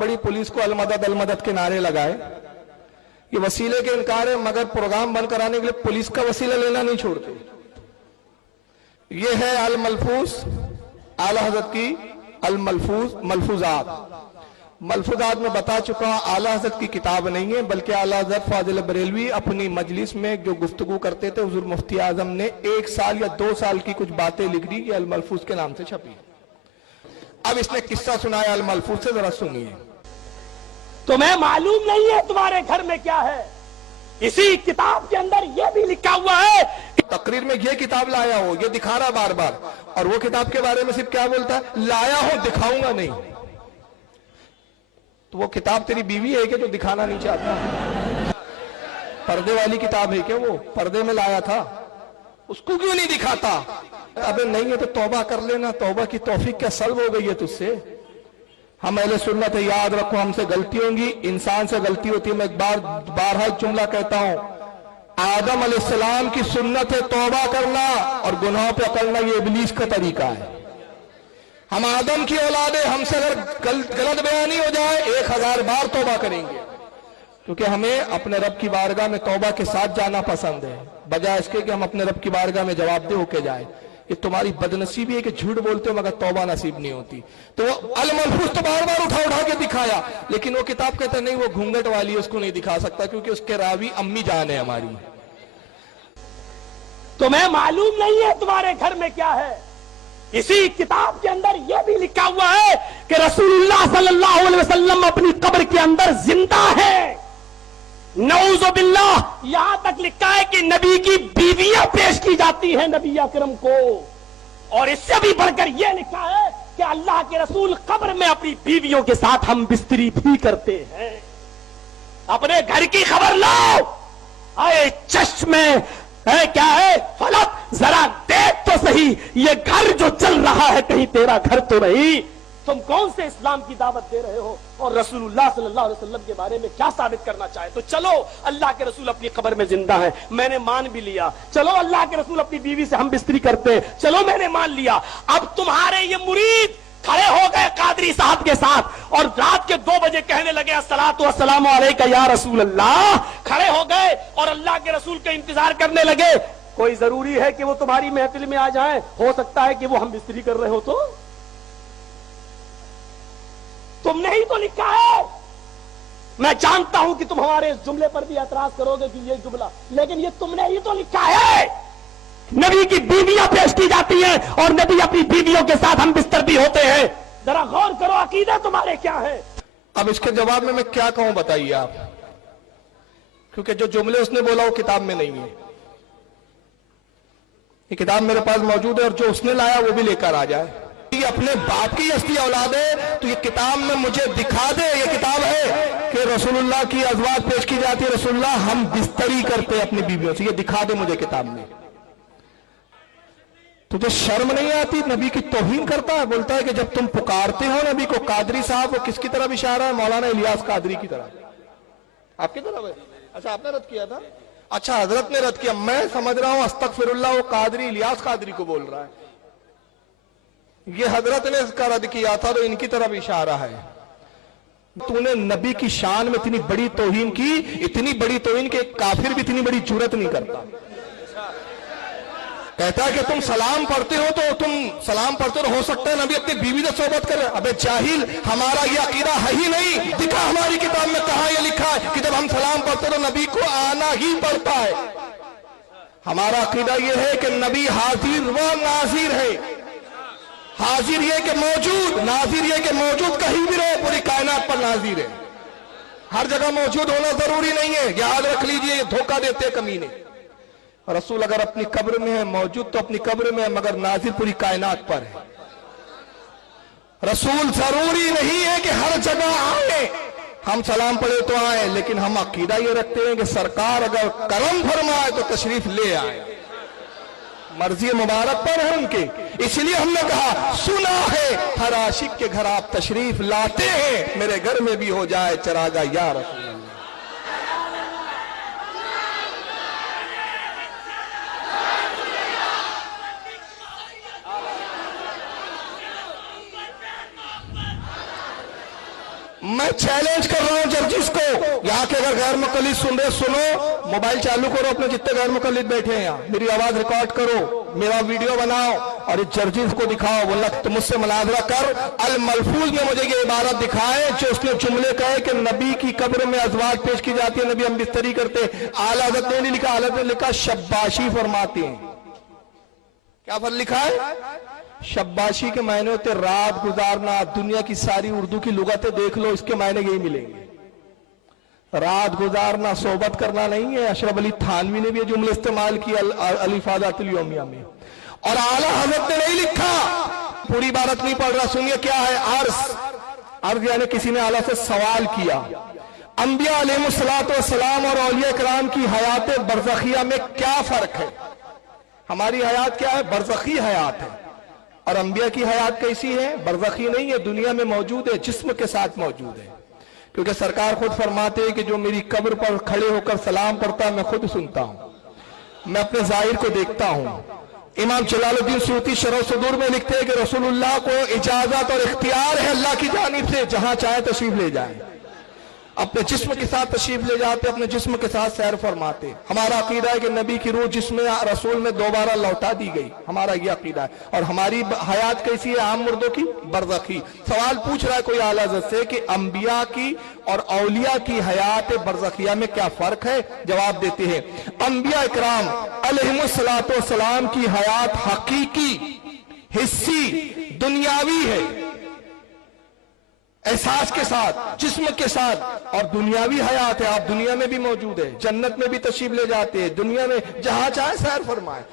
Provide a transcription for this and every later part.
बड़ी पुलिस को अलमदद के नारे लगाए। ये वसीले के इनकार है, मगर प्रोग्राम बंद कराने के लिए पुलिस का वसीला लेना नहीं छोड़ते। ये है अल मलफूज, आला हजरत की अल मलफूजात। मलफूजात में बता चुका हूं, आला हजरत की किताब नहीं है, बल्कि आला हजरत फाजिल बरेलवी अपनी मजलिस में जो गुफ्तगू करते थे, हुजूर मुफ्ती आजम ने 1 साल या 2 साल की कुछ बातें लिख दी, ये अल मलफूज के नाम से छपी। अब इसने किस्सा सुनाया अल मलफूज से, जरा सुनिए। तुम्हें मालूम नहीं है तुम्हारे घर में क्या है? इसी किताब के अंदर यह भी लिखा हुआ है। तकरीर में यह किताब लाया हो, यह दिखा रहा बार बार, और वो किताब के बारे में सिर्फ क्या बोलता है, लाया हो दिखाऊंगा नहीं। तो वो किताब तेरी बीवी है क्या जो दिखाना नहीं चाहता? पर्दे वाली किताब है क्या? वो पर्दे में लाया था, उसको क्यों नहीं दिखाता? अबे नहीं है तो तौबा कर लेना, तौबा की तौफीक क्या सल्ब हो गई है तुझसे? हम अहले सुन्नत है, याद रखो, हमसे गलती होंगी, इंसान से गलती होती है। मैं एक बारहा जुमला कहता हूं, आदम अलैहिस्सलाम की सुन्नत है तौबा करना, और गुनाहों पे अकड़ना ये इब्लीस का तरीका है। हम आदम की औलाद है, हमसे अगर गलत बयानी हो जाए 1000 बार तौबा करेंगे, क्योंकि हमें अपने रब की बारगाह में तौबा के साथ जाना पसंद है, बजाय इसके कि हम अपने रब की बारगाह में जवाबदेह होके जाए। ये तुम्हारी बदनसीबी है कि झूठ बोलते हो मगर तौबा नसीब नहीं होती। तो अल मलफूज तो बार बार उठा के दिखाया, लेकिन वो किताब कहता नहीं, वो घूंघट वाली है, उसको नहीं दिखा सकता, क्योंकि उसके रावी अम्मी जान है हमारी। तुम्हें मालूम नहीं है तुम्हारे घर में क्या है? इसी किताब के अंदर यह भी लिखा हुआ है कि रसूलुल्लाह सल्लल्लाहु अलैहि वसल्लम अपनी कब्र के अंदर जिंदा है। नऊज़ु बिल्लाह, यहां तक लिखा है कि नबी की बीवियां पेश की जाती हैं नबी अकरम को, और इससे भी बढ़कर यह लिखा है कि अल्लाह के रसूल कब्र में अपनी बीवियों के साथ हम बिस्तरी भी करते हैं। अपने घर की खबर लो, आए चश्मे है क्या है फलक, जरा देख तो सही, ये घर जो चल रहा है कहीं तेरा घर तो नहीं। तुम कौन से इस्लाम की दावत दे रहे हो और रसूलुल्लाह सल्लल्लाहु अलैहि वसल्लम के बारे में क्या साबित करना चाहे? तो चलो अल्लाह के रसूल अपनी कब्र में जिंदा है, मैंने मान भी लिया। चलो अल्लाह के रसूल अपनी बीवी से हम बिस्तरी करते हैं, चलो मैंने मान लिया। अब तुम्हारे ये मुरीद खड़े हो गए कादरी साहब के साथ और रात के 2 बजे कहने लगे अस्सलातु वस्सलामु अलैका या रसूल अल्लाह। खड़े हो गए और अल्लाह के रसूल का इंतजार करने लगे। कोई जरूरी है कि वो तुम्हारी महफिल में आ जाए? हो सकता है कि वो हम बिस्तरी कर रहे हो तो तुमने ही तो लिखा है। मैं जानता हूं कि तुम हमारे इस जुमले पर भी एतराज करोगे कि ये जुमला, लेकिन ये तुमने ही तो लिखा है। नबी की बीवियां पेश की जाती हैं और नबी अपनी बीवियों के साथ हम बिस्तर भी होते हैं। जरा गौर करो, अकीदा तुम्हारे क्या है? अब इसके जवाब में मैं क्या कहूं बताइए आप, क्योंकि जो जुमले उसने बोला वो किताब में नहीं है। ये किताब मेरे पास मौजूद है, और जो उसने लाया वो भी लेकर आ जाए। ये अपने बाप की असली औलाद है तो ये किताब में मुझे दिखा दे। ये किताब है कि रसूलुल्लाह की अज़वाज पेश की जाती है, रसूलुल्लाह हम बिस्तरी करते हैं अपनी बीवियों से, ये दिखा दे मुझे किताब में। तुझे शर्म नहीं आती? नबी की तौहीन करता है, बोलता है कि जब तुम पुकारते हो नबी को, कादरी साहब, वो किसकी तरफ इशारा है? मौलाना इलियास कादरी की तरफ। आपकी तरफ है? अच्छा, आपने रद्द किया था? अच्छा, हजरत ने रद्द किया। मैं समझ रहा हूं अस्तगफिरुल्लाह, वो कादरी इलियास कादरी को बोल रहा है। ये हजरत ने इसका रद्द किया था, तो इनकी तरफ इशारा है। तूने नबी की शान में इतनी बड़ी तौहीन की, इतनी बड़ी तौहीन कि एक काफिर भी इतनी बड़ी जुर्रत नहीं करता। कहता है कि तुम सलाम पढ़ते हो तो तुम सलाम पढ़ते हो सकता है नबी अपनी बीवी से सोबत करे। अबे जाहिल, हमारा ये अकीदा है ही नहीं। दिखा हमारी किताब में कहां ये लिखा है कि जब हम सलाम पढ़ते तो नबी को आना ही पड़ता है। हमारा अकीदा ये है कि नबी हाजिर व नाजिर है। हाजिर ये कि मौजूद, नाजिर ये कि मौजूद कहीं भी रहे, पूरी कायनात पर नाजिर है। हर जगह मौजूद होना जरूरी नहीं है, याद रख लीजिए, ये धोखा देते कमीने। रसूल अगर अपनी कब्र में है, मौजूद तो अपनी कब्र में है, मगर नाजिर पूरी कायनात पर है। रसूल जरूरी नहीं है कि हर जगह आए, हम सलाम पढ़े तो आए, लेकिन हम अकीदा ये रखते हैं कि सरकार अगर करम फरमाए तो तशरीफ ले आए। मर्जी मुबारक पर है उनके, इसलिए हमने कहा सुना है हर आशिक के घर आप तशरीफ लाते हैं, मेरे घर में भी हो जाए चरागा या रसूल। मैं चैलेंज कर रहा हूं जर्जिस को, यहाँ के अगर गैर मुकल्लिद सुन रहे सुनो, मोबाइल चालू करो, अपने जितने गैर मुकल्लिद बैठे हैं यहाँ, मेरी आवाज रिकॉर्ड करो, मेरा वीडियो बनाओ और इस जर्जिस को दिखाओ। बोला तो मुझसे मुनाजरा कर, अल मलफूज में मुझे ये इबारत दिखाए जो उसने जुमले कहे कि नबी की कब्र में अज़वाज पेश की जाती है, नबी हम बिस्तरी करते। आला हज़रत ने नहीं लिखा, आला हज़रत ने लिखा शब्बाशी फरमाते हैं। क्या फर्क लिखा है? शब्बाशी के मायने होते रात गुजारना। दुनिया की सारी उर्दू की लुगतें देख लो, इसके मायने यही मिलेंगे। रात गुजारना सोबत करना नहीं है। अशरफ अली थानवी ने भी ये जुमले इस्तेमाल किया अल-इफादातुल यौमिया में, और आला हज़रत ने नहीं लिखा। पूरी इबारत नहीं पढ़ रहा, सुनिए क्या है। अर्ज यानी किसी ने आला से सवाल किया, अंबिया अलैहिमुस्सलातु वस्सलाम और औलिया किराम की हयात बरज़खिया में क्या फर्क है? हमारी हयात क्या है? बरज़खी हयात है। और अंबिया की हयात कैसी है? बरज़खी नहीं है, दुनिया में मौजूद है, जिस्म के साथ मौजूद है। क्योंकि सरकार खुद फरमाते हैं कि जो मेरी कब्र पर खड़े होकर सलाम पढ़ता है मैं खुद सुनता हूं, मैं अपने ज़ाहिर को देखता हूं। इमाम जलालुद्दीन सूती शरह सुदूर में लिखते हैं कि रसूलुल्लाह को इजाजत और इख्तियार है अल्लाह की जानिब से, जहां चाहे तशरीफ ले जाए। अपने जिस्म के साथ तशरीफ ले जाते, अपने जिस्म के साथ सैर फरमाते। हमारा अकीदा है कि नबी की रूह जिस्म रसूल में दोबारा लौटा दी गई, हमारा यह अकीदा है। और हमारी हयात कैसी है? आम मुर्दों की बरज़खी। सवाल पूछ रहा है कोई आला हज़रत से कि अंबिया की और औलिया की हयात बरज़खिया में क्या फर्क है? जवाब देते हैं, अंबिया इकराम अलैहिमुस्सलातु वस्सलाम की हयात हकीकी, हिस्सी, दुनियावी है, एहसास के साथ, जिस्म के साथ, और दुनियावी हयात है। आप दुनिया में भी मौजूद है, जन्नत में भी तशरीफ ले जाते हैं, दुनिया में जहां चाहे सैर फरमाए।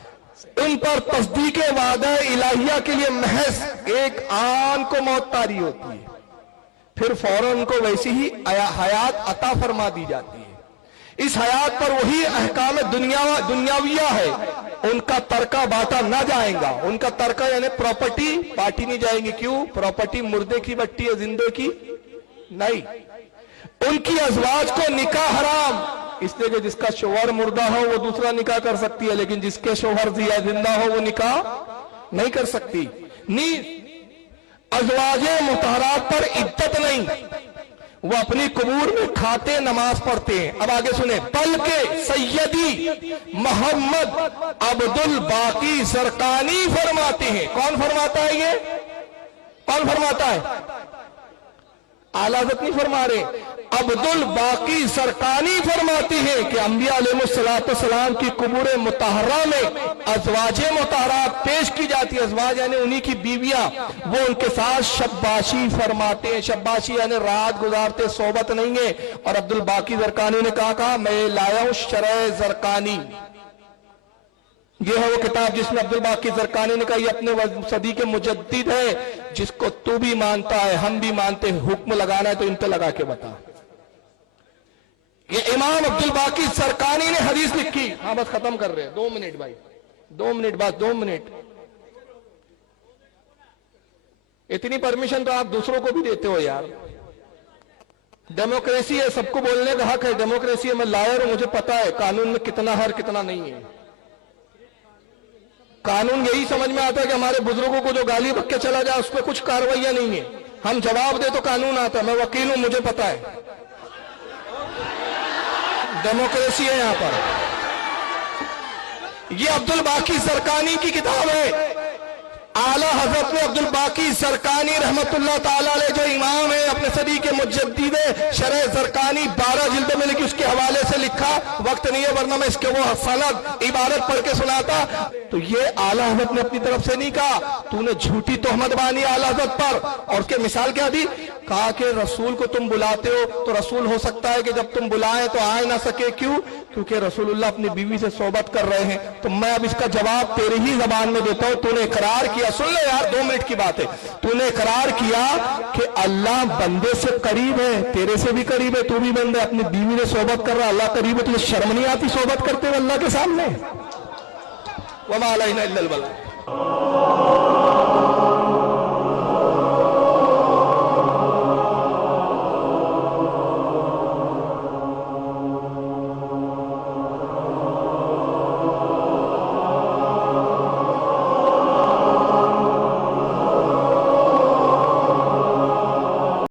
इन पर तस्दीक वादा इलाहिया के लिए महज एक आन को मौत तारी होती है, फिर फौरन उनको वैसी ही हयात अता फरमा दी जाती है। इस हयात पर वही अहकाम दुनियाविया है, उनका तरका बांटा ना जाएगा। उनका तरका यानी प्रॉपर्टी बांटी नहीं जाएगी। क्यों? प्रॉपर्टी मुर्दे की बट्टी है, जिंदे की नहीं। उनकी अज़वाज को निकाह हराम, इसलिए कि जिसका शोहर मुर्दा हो वो दूसरा निकाह कर सकती है, लेकिन जिसके शोहर जिंदा हो वो निकाह नहीं कर सकती। नी अज़वाजे मुतहरात पर इद्दत नहीं, वो अपनी कबूर में खाते नमाज पढ़ते हैं। अब आगे सुने, बल्कि सैयदी मोहम्मद अब्दुल बाकी ज़रकानी फरमाते हैं। कौन फरमाता है? ये कौन फरमाता है? आला हज़रत नहीं फरमा रहे, अब्दुल बाकी ज़रकानी फरमाती हैं कि अंबिया अलैहिमुस्सलातु वस्सलाम की कबूर मुतहरा में अज़वाजे मुतहरात पेश की जाती है। अज़वाज यानी उन्हीं की बीवियां, वो उनके साथ शब्बाशी फरमाते हैं। शब्बाशी यानी रात गुजारते, सोबत नहीं है। और अब्दुल बाकी ज़रकानी ने कहा मैं लाया हूं शरह ज़रकानी, ये है वो किताब जिसमें अब्दुल बाकी ज़रकानी ने कहा ये अपने सदी के मुजद्दिद है, जिसको तू भी मानता है, हम भी मानते हैं। हुक्म लगाना है तो इन पे लगा के बता। ये इमाम अब्दुल बाकी ज़रकानी ने हदीस लिखी। हाँ बस खत्म कर रहे हैं, 2 मिनट भाई, 2 मिनट बस, 2 मिनट। इतनी परमिशन तो आप दूसरों को भी देते हो यार। डेमोक्रेसी है, सबको बोलने का हक है। डेमोक्रेसी है, मैं लायर हूं, मुझे पता है कानून में कितना हर कितना नहीं है। कानून यही समझ में आता है कि हमारे बुजुर्गों को जो गाली बक के चला जाए उस पर कुछ कार्रवाइयां नहीं है। हम जवाब दे तो कानून आता है। मैं वकील हूं, मुझे पता है डेमोक्रेसी है यहां पर। ये अब्दुल बाकी ज़रकानी की किताब है। आला हज़रत ने अब्दुल बाकी ज़रकानी रहमतुल्लाह ताला अलैह जो इमाम है, अपने सदी के मुजद्दिद शरह ज़रकानी 12 जिल्द में लिखी, उसके हवाले से लिखा। वक्त नहीं है वरना मैं इसके वो सनद इबारत पढ़ के सुनाता। तो ये आला हज़रत ने अपनी तरफ से नहीं कहा, तूने झूठी तोहमत बानी आला हज़रत पर। और उसके मिसाल क्या दी? कहा कि रसूल को तुम बुलाते हो तो रसूल हो सकता है कि जब तुम बुलाएं तो आ ना सके। क्यों? क्योंकि रसूलुल्लाह अपनी बीवी से सोबत कर रहे हैं। तो मैं अब इसका जवाब तेरी ही जबान में देता हूं। तूने इकरार किया, सुन ले यार, 2 मिनट की बात है। तूने इकरार किया कि अल्लाह बंदे से करीब है, तेरे से भी करीब है, तू भी बंदे, अपनी बीवी से सोबत कर रहा, अल्लाह करीब है, तुझे शर्म नहीं आती सोबत करते हुए अल्लाह के सामने? वमा अलैना इल्लल बलाग।